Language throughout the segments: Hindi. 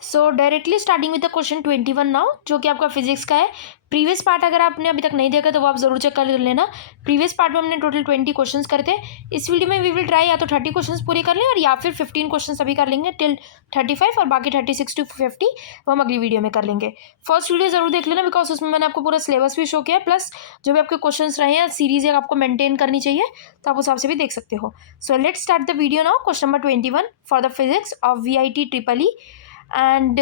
So directly starting with the question 21 now, जो कि आपका फिजिक्स का है। प्रीवियस पार्ट अगर आपने अभी तक नहीं देखा तो वो आप जरूर चेक कर लेना। प्रीवियस पार्ट में हमने टोटल 20 क्वेश्चंस करते हैं। इस वीडियो में वी विल ट्राई या तो 30 क्वेश्चंस पूरी कर लें और या फिर 15 क्वेश्चंस अभी कर लेंगे टिल 35 और बाकी 36 टू 50 वो हम अगली वीडियो में कर लेंगे। फर्स्ट वीडियो जरूर देख लेना बिकॉज उसमें मैंने आपको पूरा सिलेबस भी शो किया, प्लस जो भी आपके क्वेश्चन रहे हैं सीरीज आपको मेंटेन करनी चाहिए तो आप उस हिसाब से भी देख सकते हो। So let's start the video now. Question number 21 for the physics of VIT triple E. And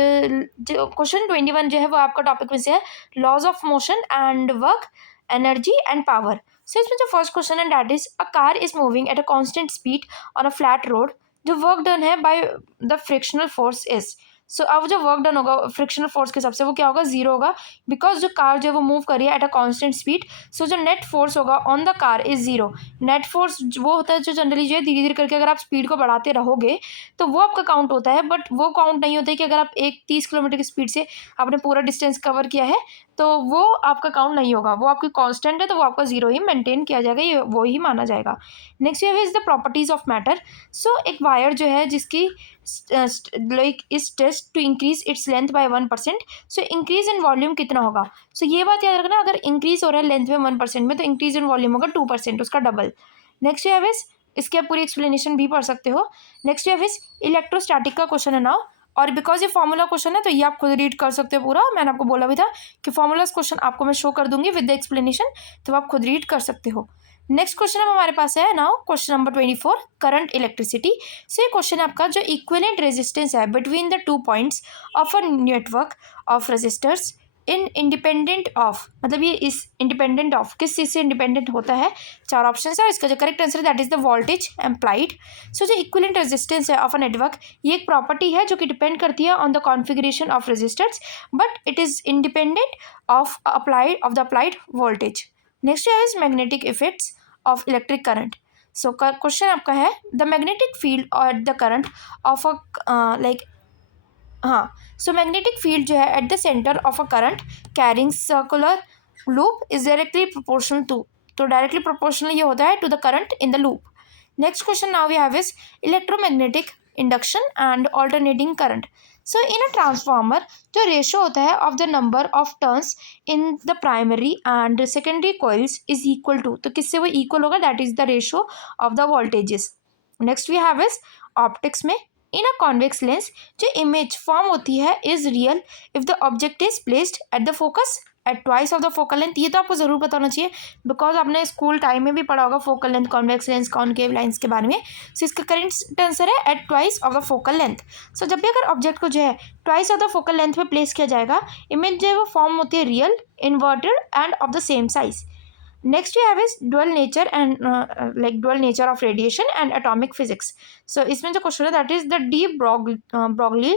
जो क्वेश्चन 21 जो है वो आपका टॉपिक में से है laws of motion and work, energy and power. So इसमें जो फर्स्ट क्वेश्चन है that is a car is moving at a constant speed on a flat road, जो वर्क डन है by the frictional force is. सो अब जो वर्क डन होगा फ्रिक्शनल फोर्स के हिसाब से वो क्या होगा, जीरो होगा, बिकॉज जो कार जो है वो मूव कर रही है एट अ कांस्टेंट स्पीड। सो जो नेट फोर्स होगा on the car is zero. Net force वो होता है जो जनरली जो है धीरे धीरे करके अगर आप स्पीड को बढ़ाते रहोगे तो वो आपका काउंट होता है, बट वो काउंट नहीं होता है कि अगर आप 30 किलोमीटर की स्पीड से आपने पूरा डिस्टेंस कवर किया है तो वो आपका काउंट नहीं होगा, वो आपकी कांस्टेंट है तो वो आपका जीरो ही मेंटेन किया जाएगा, ये वो ही माना जाएगा। नेक्स्ट ये is the properties of matter. So एक वायर जो है जिसकी like is test to increase its length by 1%। So increase in volume कितना होगा। सो ये बात याद रखना, अगर इंक्रीज हो रहा है लेंथ में 1% में तो इंक्रीज इन वॉल्यूम होगा 2%, उसका डबल। नेक्स्ट ये इज, इसकी आप पूरी एक्सप्लेनेशन भी पढ़ सकते हो। नेक्स्ट ये इज इलेक्ट्रोस्टैटिक का क्वेश्चन है नाउ, और बिकॉज ये फॉर्मूला क्वेश्चन है तो ये आप खुद रीड कर सकते हो पूरा। मैंने आपको बोला भी था कि फॉर्मूलाज क्वेश्चन आपको मैं शो कर दूंगी विद द एक्सप्लेनेशन, तो आप खुद रीड कर सकते हो। नेक्स्ट क्वेश्चन अब हमारे पास है now question number 24 current electricity. So ये क्वेश्चन आपका जो इक्विवेलेंट रेजिस्टेंस है between the 2 points of a network of resistors in independent of, मतलब ये इस इंडिपेंडेंट ऑफ किस चीज़ से इंडिपेंडेंट होता है, चार ऑप्शन है और इसका जो करेक्ट आंसर है that is the voltage employed. So जो इक्विवेलेंट रेजिस्टेंस है ऑफ अ नेटवर्क, ये एक प्रॉपर्टी है जो कि डिपेंड करती है on the configuration of resistors, but it is independent of the applied voltage. Next is magnetic effects of electric current. So question आपका है the magnetic field or the current of a like, हाँ, सो मैग्नेटिक फील्ड जो है at the centre of a current carrying circular loop is directly proportional to, तो डायरेक्टली प्रोपोर्शनल ये होता है to the current in the loop. Next question now we have is electromagnetic induction and alternating current. So in a transformer जो रेशो होता है of the number of turns in the primary and secondary coils is equal to, तो किससे वो इक्वल होगा, that is the ratio of the voltages. Next we have is optics में इन अ कॉन्वेक्स लेंस जो इमेज फॉर्म होती है is real if the object is placed at the focus at twice of the focal length. ये तो आपको जरूर पता होना चाहिए बिकॉज आपने स्कूल टाइम में भी पढ़ा होगा focal length, convex lens, concave lines के बारे में। सो इसका करेक्ट आंसर है at twice of the focal length. So जब भी अगर ऑब्जेक्ट को जो है twice of the focal length में प्लेस किया जाएगा, इमेज जो है वो फॉर्म होती है real, inverted and of the same size. Next we have is dual nature and like dual nature of radiation and atomic physics. So इसमें जो क्वेश्चन है that is the d Broglie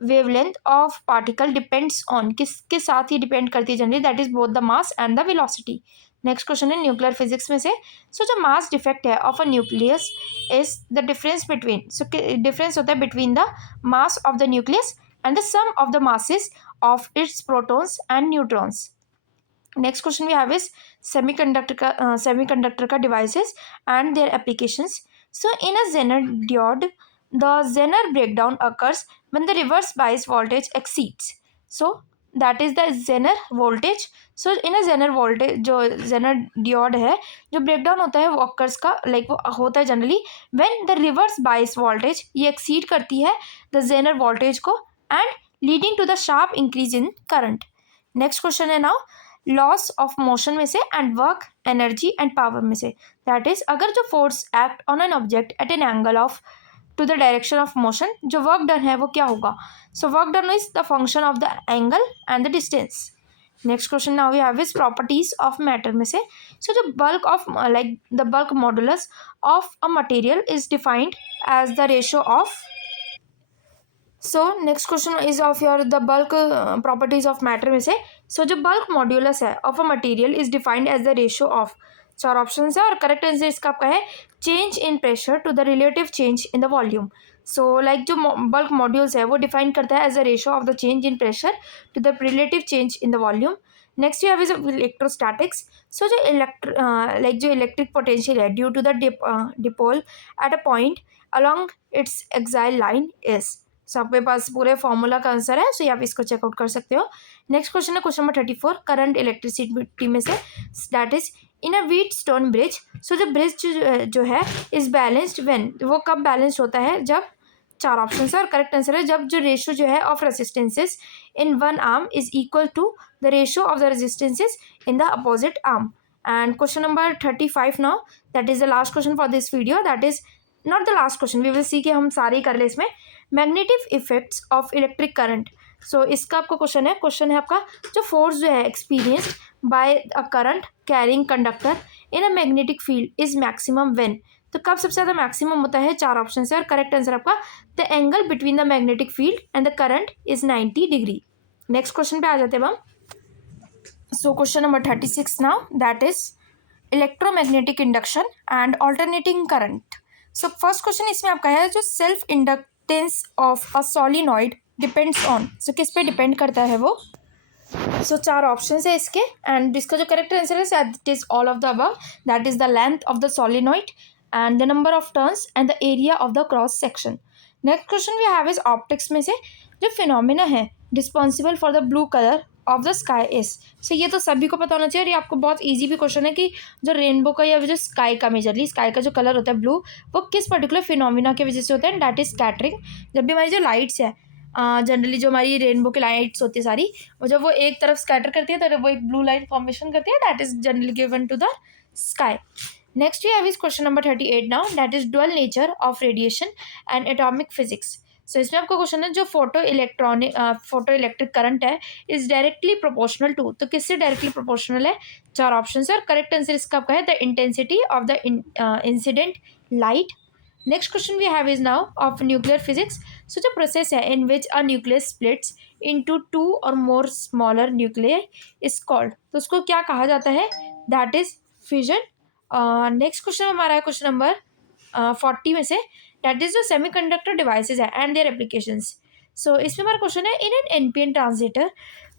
wavelength of particle depends on, किसके साथ ही डिपेंड करती है generally, that is both the mass and the velocity. Next question है न्यूक्लियर फिजिक्स में से। सो जो मास डिफेक्ट है of a nucleus is the difference between, so difference होता है between the mass of the nucleus and the sum of the masses of its protons and neutrons. Next question we have is semiconductor का devices and their applications. So in a zener diode the zener breakdown occurs when the reverse bias voltage exceeds, so that is the zener voltage. so in a zener voltage जो zener diode है जो breakdown होता है वो occurs का like वो होता है generally when the reverse bias voltage ये exceed करती है the zener voltage को and leading to the sharp increase in current. Next question है नाउ लॉस ऑफ मोशन में से and work, energy and power में से, दैट इज अगर जो force act on an object at an angle of to the direction of motion, जो वर्क डन है वो क्या होगा। So work done is the function of the angle and the distance. Next question now we have is properties of matter में से। So the bulk of like the bulk modulus of a material is defined as the ratio of. So next question is of your the bulk properties of matter में से। सो जो बल्क मॉड्यूलस है of a material is defined as the ratio of, चार ऑप्शन है और करेक्ट आंसर इसका आपका है change in pressure to the relative change in the volume. So like जो बल्क मॉड्यूल्स है वो डिफाइन करता है as the ratio of the change in pressure to the relative change in the volume. Next you have is electrostatics. So जो जो इलेक्ट्रिक पोटेंशियल है due to the dipole at a point along its axial line is, so आपके पास पूरे फॉर्मूला का आंसर है, सो आप इसको चेकआउट कर सकते हो। नेक्स्ट क्वेश्चन है क्वेश्चन नंबर 34 करंट इलेक्ट्रिसिटी में से, that is in a Wheatstone bridge. So जो ब्रिज जो है इज बैलेंस्ड व्हेन, वो कब बैलेंस्ड होता है, जब, चार ऑप्शन है और करेक्ट आंसर है जब जो रेशियो जो है of resistances in one arm is equal to the ratio of the resistances in the opposite arm. And question number 35 now, that is the last question for this video, that is not the last question, we will see कि हम सारे ही कर ले इसमें। Magnetic effects of electric current. So इसका आपका क्वेश्चन है आपका, जो फोर्स जो है experienced by a current carrying conductor in a magnetic field is maximum when. तो कब सबसे ज़्यादा मैक्सिमम होता है, चार ऑप्शन है और करेक्ट आंसर आपका the angle between the magnetic field and the current is 90 degree. Next question पे आ जाते हैं हम। So question number 36 now, that is electromagnetic induction and alternating current. So first question इसमें आपका है, जो self inductance of a solenoid depends on. So किस पे डिपेंड करता है वो। सो चार ऑप्शन है इसके एंड इसका जो करेक्ट आंसर है that is all of the above, that is the length of the solenoid and the number of turns and the area of the cross section. Next question we have is optics में से, जो फिनोमिना है responsible for the blue colour of the sky is. So ये तो सभी को पता होना चाहिए और ये आपको बहुत इजी भी क्वेश्चन है कि जो रेनबो का या जो स्काई का, मेजरली स्काई का जो कलर होता है ब्लू, वो किस पर्टिकुलर फिनोमिना की वजह से होता है, दैट इज स्कैटरिंग। जब भी हमारी जो लाइट्स है, जनरली जो हमारी रेनबो की लाइट्स होती है सारी, वो जब वो एक तरफ स्कैटर करती है तो वो एक ब्लू लाइट फॉर्मेशन करती है, that is generally given to the sky. Next we have is question number 38 now, that is dual nature of radiation and atomic physics. So इसमें आपका क्वेश्चन है, जो फोटो इलेक्ट्रिक करंट है इज डायरेक्टली प्रोपोर्शनल टू। तो किससे डायरेक्टली प्रोपोर्शनल है, चार ऑप्शन है और करेक्ट आंसर इसका आपका है the intensity of the incident light. Next question we have is now of nuclear physics. So जो प्रोसेस है in which a nucleus splits into two or more smaller nuclear is called. तो उसको क्या कहा जाता है, that is fission. Next question हमारा है क्वेश्चन नंबर 40 में से, दैट इज जो सेमीकंडक्टर डिवाइसेज है एंड देयर एप्लीकेशंस। सो इसमें हमारा क्वेश्चन है, इन एन एनपीएन ट्रांजिस्टर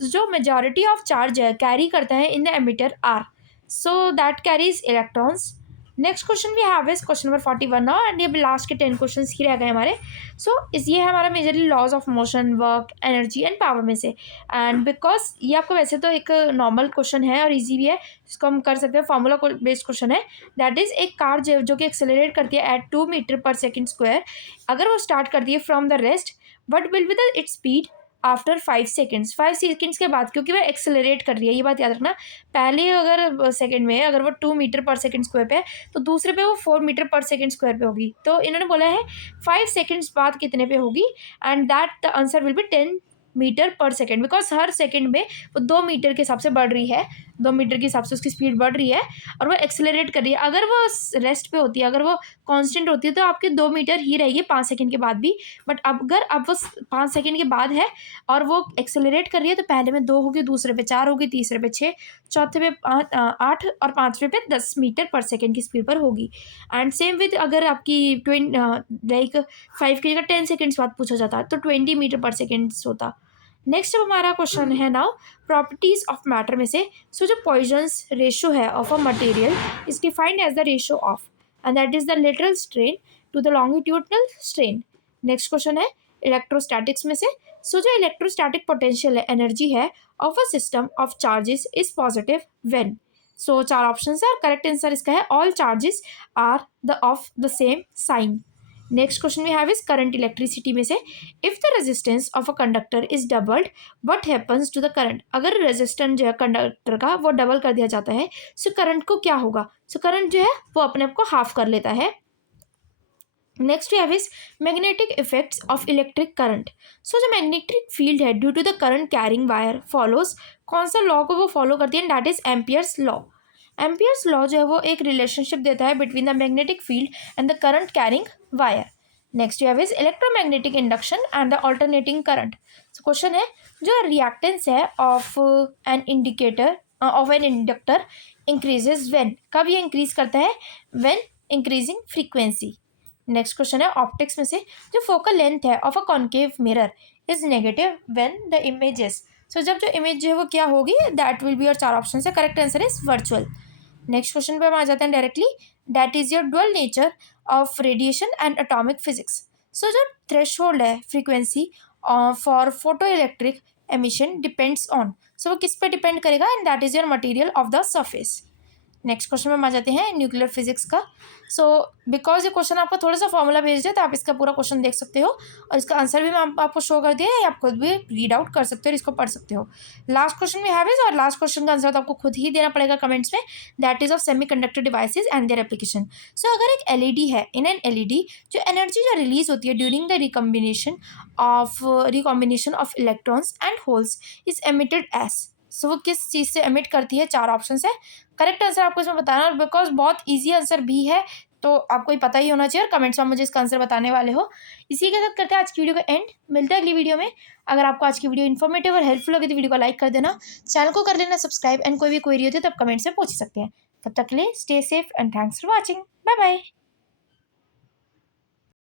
जो मेजॉरिटी ऑफ चार्ज है कैरी करता है in the emitter are, so that carries electrons. Next question भी have is question number 41 now and ये लास्ट के 10 क्वेश्चन ही रह गए हमारे। सो ये है हमारा majorly laws of motion, work, energy and power में से। एंड बिकॉज ये आपको वैसे तो एक नॉर्मल क्वेश्चन है और इजी भी है, इसको हम कर सकते हैं, फार्मूला बेस्ड क्वेश्चन है। दैट इज एक कार जो कि एक्सेलरेट करती है eight 2 metre per second square, अगर वो स्टार्ट करती है from the rest, what will be the its speed after 5 seconds. 5 seconds के बाद, क्योंकि वह एक्सेलरेट कर रही है, ये बात याद रखना। पहले अगर सेकेंड में अगर वो 2 मीटर पर सेकेंड स्क्वायर पे है, तो दूसरे पे वो 4 मीटर पर सेकेंड स्क्वायर पे होगी। तो इन्होंने बोला है 5 सेकेंड्स बाद कितने पे होगी, and that the answer will be 10 metre per second, because हर सेकेंड में वो 2 मीटर के हिसाब से बढ़ रही है, 2 मीटर के हिसाब से उसकी स्पीड बढ़ रही है और वो एक्सेलरेट कर रही है। अगर वो रेस्ट पे होती है, अगर वो कांस्टेंट होती है, तो आपके 2 मीटर ही रहेगी 5 सेकेंड के बाद भी। बट अगर अब वो 5 सेकेंड के बाद है और वो एक्सेलरेट कर रही है, तो पहले में 2 होगी, दूसरे पे 4 होगी, तीसरे पे 6, चौथे पे 8 और पाँचवें पे 10 मीटर पर सेकेंड की स्पीड पर होगी। एंड सेम विद अगर आपकी 5 की जगह 10 सेकेंड्स बाद पूछा जाता तो 20 मीटर पर सेकेंड होता। नेक्स्ट अब हमारा क्वेश्चन है नाउ प्रॉपर्टीज ऑफ मैटर में से। सो जो पॉइजन्स रेशो है of a material is defined as the ratio of, and that is the lateral strain to the longitudinal strain. Next question है इलेक्ट्रोस्टैटिक्स में से। सो जो इलेक्ट्रोस्टैटिक पोटेंशियल है, एनर्जी है of a system of charges is positive when. So चार ऑप्शन है, करेक्ट आंसर इसका है all charges are the of the same sign. Next question we have is current electricity में से, if the resistance of a conductor is doubled what happens to the current. अगर रेजिस्टेंस जो है कंडक्टर का वो डबल कर दिया जाता है, सो करंट को क्या होगा, सो करंट जो है वो अपने आप को हाफ कर लेता है। Next we have is magnetic effects of electric current. So जो मैग्नेटिक फील्ड है due to the current carrying wire follows, कौन सा लॉ को वो फॉलो करती है, that is Ampere's law. Ampere's law जो है वो एक रिलेशनशिप देता है between the magnetic field and the current carrying wire. Next you have is electromagnetic induction and the alternating current. So question है, जो रिएक्टेंस है of an inductor increases when, कब ये इंक्रीज करता है, when increasing frequency. Next question है ऑप्टिक्स में से, जो फोकल लेंथ है of a concave mirror is negative when the images. So जब जो इमेज जो है वो क्या होगी, दैट विल बी और चार ऑप्शन है, correct answer is virtual. Next question पे हम आ जाते हैं directly, that is your dual nature of radiation and atomic physics. So जो थ्रेशोल्ड है frequency for photo electric emission depends on, so वो किस पे डिपेंड करेगा, and that is your material of the surface. Next question में आ जाते हैं न्यूक्लियर फिजिक्स का। सो बिकॉज ये क्वेश्चन आपको थोड़ा सा फॉर्मूला भेज दिया तो आप इसका पूरा क्वेश्चन देख सकते हो, और इसका आंसर भी मैं आपको शो कर दिया है, आप खुद भी रीड आउट कर सकते हो और इसको पढ़ सकते हो। लास्ट क्वेश्चन भी हैव इज, और लास्ट क्वेश्चन का आंसर तो आपको खुद ही देना पड़ेगा कमेंट्स में, that is of semiconductor devices and their application. So अगर एक एलईडी है, इन एन एलईडी जो एनर्जी जो रिलीज होती है during the recombination of electrons and holes is emitted as, so वो किस चीज़ से एमिट करती है, चार ऑप्शन है। करेक्ट आंसर आपको इसमें बताना है, बिकॉज बहुत इजी आंसर भी है तो आपको ही पता ही होना चाहिए, और कमेंट्स में आप मुझे इसका आंसर बताने वाले हो। इसी के साथ करते हैं आज की वीडियो का एंड, मिलता है अगली वीडियो में। अगर आपको आज की वीडियो इन्फॉर्मेटिव और हेल्पफुल लगी तो वीडियो को लाइक कर देना, चैनल को कर लेना सब्सक्राइब, एंड कोई भी क्वेरी होती है तो आप कमेंट्स में पूछ सकते हैं। तब तक के लिए stay safe and thanks for watching, bye bye.